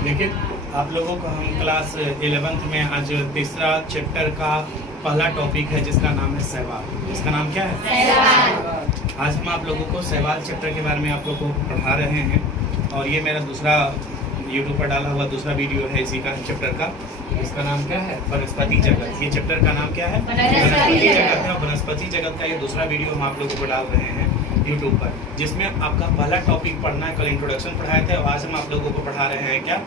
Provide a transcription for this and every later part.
देखिए, आप लोगों को हम क्लास 11th में आज तीसरा चैप्टर का पहला टॉपिक है जिसका नाम है सहवाल। इसका नाम क्या है? सहवाल। आज हम आप लोगों को सहवाल चैप्टर के बारे में आप लोगों को पढ़ा रहे हैं और ये मेरा दूसरा यूट्यूब पर डाला हुआ दूसरा वीडियो है इसी का चैप्टर का। इसका नाम क्या है? वनस्पति जगत। ये चैप्टर का नाम क्या है? वनस्पति जगत है। वनस्पति जगत का ये दूसरा वीडियो हम आप लोगों को डाल रहे हैं यूट्यूब पर, जिसमें आपका पहला टॉपिक पढ़ना है। कल इंट्रोडक्शन पढ़ाए थे और आज हम आप लोगों को पढ़ा रहे हैं क्या?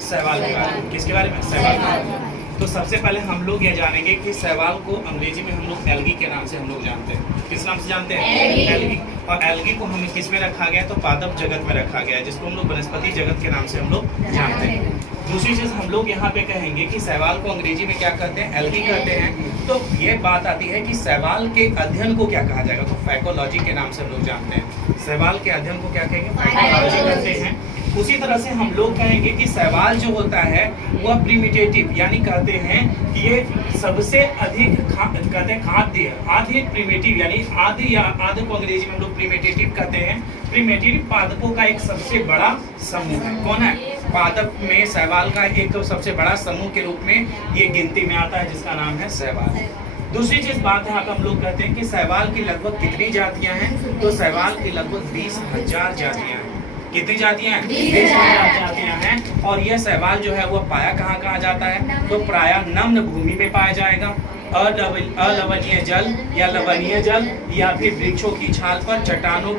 सहवाल के बारे में। किसके बारे में? सहवाल के बारे में। तो सबसे पहले हम लोग ये जानेंगे कि सहवाल को अंग्रेजी में हम लोग एल्गी के नाम से हम लोग जानते हैं। किस नाम से जानते हैं? एल्गी। और एल्गी को हम किस में रखा गया? तो पादप जगत में रखा गया है, जिसको हम लोग वनस्पति जगत के नाम से हम लोग जानते हैं। दूसरी चीज हम लोग यहाँ पे कहेंगे कि सहवाल को अंग्रेजी में क्या कहते हैं? एल्गी कहते हैं। तो ये बात आती है कि सहवाल के अध्ययन को क्या कहा जाएगा? तो फाइकोलॉजी के नाम से हम लोग जानते हैं। सहवाल के अध्ययन को क्या कहेंगे? फाइकोलॉजी कहते हैं। उसी तरह से हम लोग कहेंगे कि सहवाल जो होता है वह प्रिमिटिव, यानी कहते हैं कि ये सबसे अधिक कहते हैं खाद्य आदि प्रिमिटिव, यानी आदि या आदि को अंग्रेजी में हम लोग प्रिमिटिव कहते हैं। प्रिमिटिव पादपों का एक सबसे बड़ा समूह है। कौन है? पादप में सहवाल का एक सबसे बड़ा समूह के रूप में ये गिनती में आता है, जिसका नाम है सहवाल। दूसरी चीज बात है, आप हम लोग कहते हैं कि सहवाल की लगभग कितनी जातियां हैं? तो सहवाल की लगभग 20,000 जातियां हैं। कितनी जातियां हैं? 20,000 जातियां हैं। और यह सहवाल जो है वह पाया कहाँ जाता है? तो प्रायः नम्र भूमि में पाया जाएगा, अलवणीय जल या लवणीय जल, या फिर वृक्षों की छाल पर, चट्टानों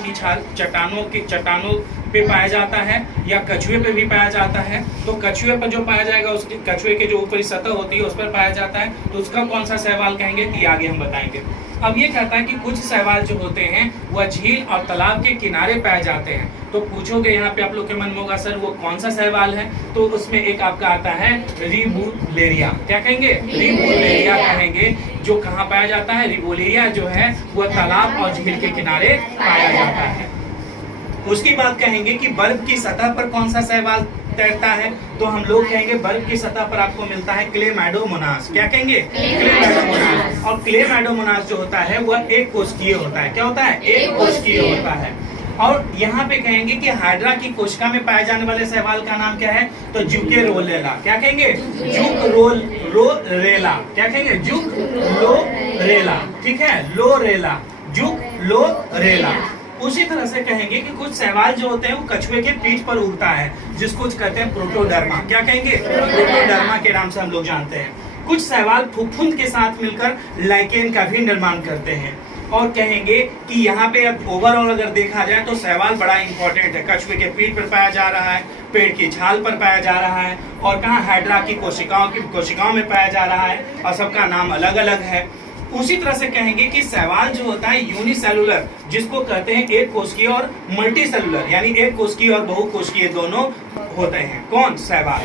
पे पाया जाता है, या कछुए पे भी पाया जाता है। तो कछुए पर जो पाया जाएगा उसकी कछुए के जो ऊपरी सतह होती है उस पर पाया जाता है, तो उसका कौन सा सहवाल कहेंगे ये आगे हम बताएंगे। अब ये कहता है कि कुछ सहवाल जो होते हैं वह झील और तालाब के किनारे पाए जाते हैं। तो पूछोगे यहाँ पे आप लोग के मन में होगा सर वो कौन सा सहवाल है? तो उसमें एक आपका आता है रिबुलेरिया। क्या कहेंगे? रिबुलेरिया कहेंगे। जो कहाँ पाया जाता है? रिबुलेरिया जो है वह तालाब और झील के किनारे पाया जाता है। उसकी बात कहेंगे कि बर्फ की सतह पर कौन सा सहवाल तैरता है? तो हम लोग कहेंगे बर्फ की सतह पर आपको मिलता है क्लेमैडोमोनास। क्या कहेंगे? क्लेमैडोमोनास। और क्लेमैडोमोनास जो होता है वह एक कोशिकीय होता है। क्या होता है? एक कोशिकीय होता है। और यहाँ पे कहेंगे कि हाइड्रा की कोशिका में पाए जाने वाले सहवाल का नाम क्या है? तो जुकेरोलेला। क्या कहेंगे? जुकरोलेला। क्या कहेंगे? जुकलोरेला। ठीक है, लोरेला, जुकलोरेला। उसी तरह से कहेंगे कि कुछ सहवाल जो होते हैं वो कछुए के पीठ पर उगता है, जिसको कहते हैं प्रोटोडर्मा। क्या कहेंगे? प्रोटोडर्मा के नाम से हम लोग जानते हैं। कुछ सहवाल फफूंद के साथ मिलकर लाइकेन का भी निर्माण करते हैं। और कहेंगे कि यहाँ पे ओवरऑल अगर देखा जाए तो सहवाल बड़ा इंपॉर्टेंट है। कछुए के पीठ पर पाया जा रहा है, पेड़ की छाल पर पाया जा रहा है, और कहाँ हाइड्रा की कोशिकाओं में पाया जा रहा है, और सबका नाम अलग अलग है। उसी तरह से कहेंगे कि सहवाल जो होता है यूनिसेलुलर, जिसको कहते हैं एक कोशिकीय, और मल्टी सेलुलर यानी एक कोशिकीय और बहुकोशिकीय दोनों होते हैं। कौन? सहवाल।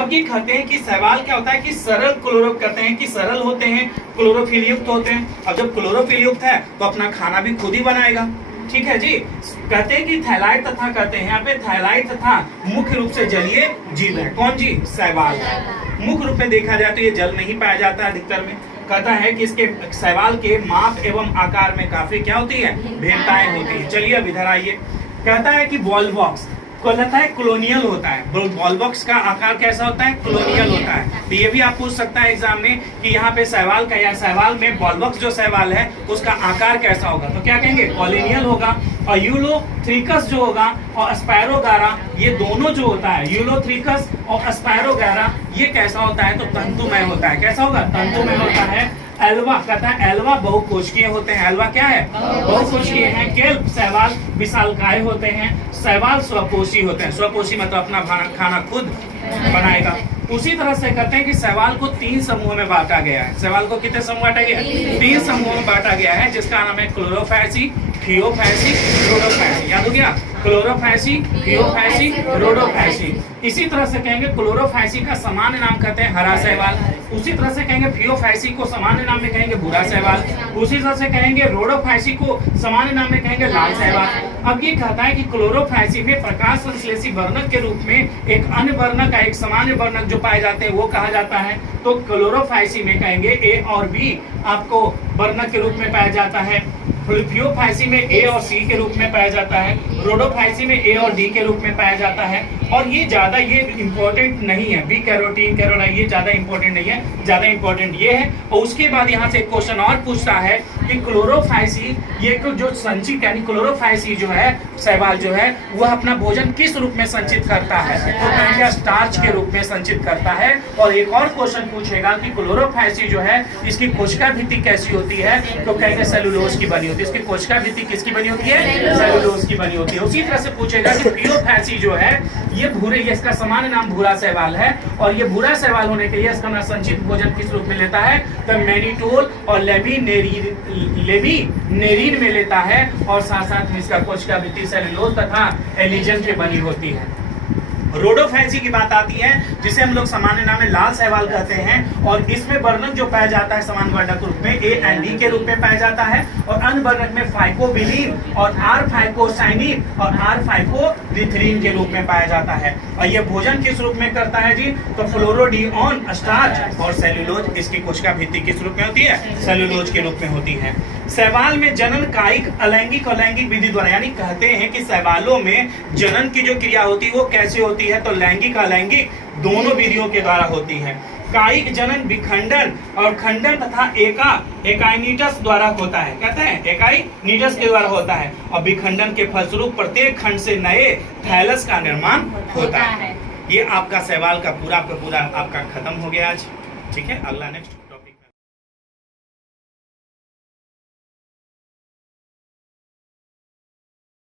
अब ये कहते हैं कि सहवाल क्या होता है कि सरल कहते हैं कि सरल होते हैं, क्लोरोफिल युक्त होते हैं। अब जब क्लोरोफिल युक्त है तो अपना खाना भी खुद ही बनाएगा। ठीक है जी। कहते हैं कि थैलाइड तथा कहते हैं यहाँ पे थैलाइड तथा मुख्य रूप से जलीय जीव है। कौन जी? सहवाल। मुख्य रूप में देखा जाए तो ये जल में ही पाया जाता है अधिकतर में। कहता है कि इसके सहवाल के माप एवं आकार में काफी क्या होती है? भिन्नताएं होती है। चलिए अब इधर आइए। कहता है कि बॉलबॉक्स कहता है कॉलोनियल होता है। बॉलबॉक्स का आकार कैसा होता है? कॉलोनियल होता है। तो ये भी आप पूछ सकता है एग्जाम में कि यहाँ पे सहवाल का या सहवाल में बॉलबॉक्स जो सहवाल है उसका आकार कैसा होगा? तो क्या कहेंगे? कॉलोनियल होगा। और यूलोथ्रिकस जो होगा और स्पायरोगारा, ये दोनों जो होता है यूलोथ्रिकस और स्पायरोगारा, ये कैसा होता है? तो तंतुमय होता है। कैसा होगा? तंतुमय होता है। एल्वा कहता है एल्वा बहुकोशिकीय होते हैं। एल्वा क्या है? बहुकोशिकीय है। केल्प सहवाल विशालकाय होते हैं। सहवाल स्वपोषी होते हैं। स्वपोषी मतलब अपना खाना खुद बनाएगा। उसी तरह से कहते हैं कि सहवाल को 3 समूह में बांटा गया है। सहवाल को कितने समूह बांटा गया? 3 समूह में बांटा गया है, जिसका नाम है क्लोरोफैसी, थियोफैसी, रोडोफैसी। याद हो गया? क्लोरोफैसी, थियोफैसी, रोडोफैसी। इसी तरह से कहेंगे क्लोरोफैसी का सामान्य नाम कहते हैं हरा सहवाल। उसी तरह से कहेंगे थियोफैसी को सामान्य नाम में कहेंगे भूरा सहवाल। उसी तरह से कहेंगे रोडोफैसी को सामान्य नाम में कहेंगे लाल सहवाल। अब ये कहता है कि क्लोरोफैसी में प्रकाश संश्लेषी वर्णक के रूप में एक अन्य वर्णक का एक सामान्य वर्णक जो पाए जाते हैं वो कहा जाता है। तो क्लोरोफैसी में कहेंगे ए और बी आपको वर्णक के रूप में पाया जाता है। फ्लूफियोफाइसी में ए और सी के रूप में पाया जाता है, रोडोफाइसी में ए और डी के रूप में पाया जाता है। और ये ज्यादा ये इंपॉर्टेंट नहीं है, बी कैरोटीन कैरोटाइन ये ज्यादा इंपॉर्टेंट नहीं है, ज्यादा इंपॉर्टेंट ये है। और उसके बाद यहाँ से एक क्वेश्चन और पूछता है कि क्लोरोफाइसी ये जो संचित यानी क्लोरोफाइसी जो है शैवाल जो है वह अपना भोजन किस रूप में संचित करता है, तो कहेंगे स्टार्च के रूप में संचित करता है। और एक और क्वेश्चन पूछेगा कि क्लोरोफाइसी जो है इसकी कोशिका भित्ति कैसी होती है, तो कहेंगे सेलुलोज की बनी होती है। इसकी कोशिका भित्ति किसकी बनी होती है, सेलुलोज की बनी होती है। उसी तरह से पूछेगा कि पियोफैसी जो है ये भूरे, ये इसका सामान्य नाम भूरा शैवाल है और ये भूरा शैवाल होने के लिए इसका अपना संचित भोजन किस रूप में लेता है, तो मैनिटोल और लेमिनेरिन में लेता है। और साथ साथ में इसका कोशिका भित्ति सेलुलोज तथा एलिजन से बनी होती है। रोडोफैसी की बात आती है जिसे हम लोग सामान्य नाम में लाल शैवाल कहते हैं और इसमें वर्णक जो पाया जाता है समान वर्णक रूप में ए एंड डी के रूप में पाया जाता है और अन्य वर्णक में फाइकोबिलीन और आर फाइकोसाइनिन और आर फाइकोलिथरीन के रूप में पाया जाता है। और यह भोजन किस रूप में करता है जी, तो फ्लोरोडिओन स्टार्च और सेलुलोज, इसकी कोशिका भित्ति किस रूप में होती है, सेलुलोज के रूप में होती है। शैवाल में जनन कायिक अलैंगिक विधि द्वारा, यानी कहते हैं कि शैवालों में जनन की जो क्रिया होती है वो कैसे होती है, तो लैंगिक अलैंगिक दोनों विधियों के द्वारा होती है। कायिक जनन विखंडन और खंडन तथा एकाइनीटस द्वारा होता है, कहते हैं एकाइनीटस के द्वारा होता है। और विखंडन के फलस्वरूप प्रत्येक खंड से नए थैलस का निर्माण होता है। ये आपका शैवाल का पूरा आपका खत्म हो गया आज, ठीक है। अगला नेक्स्ट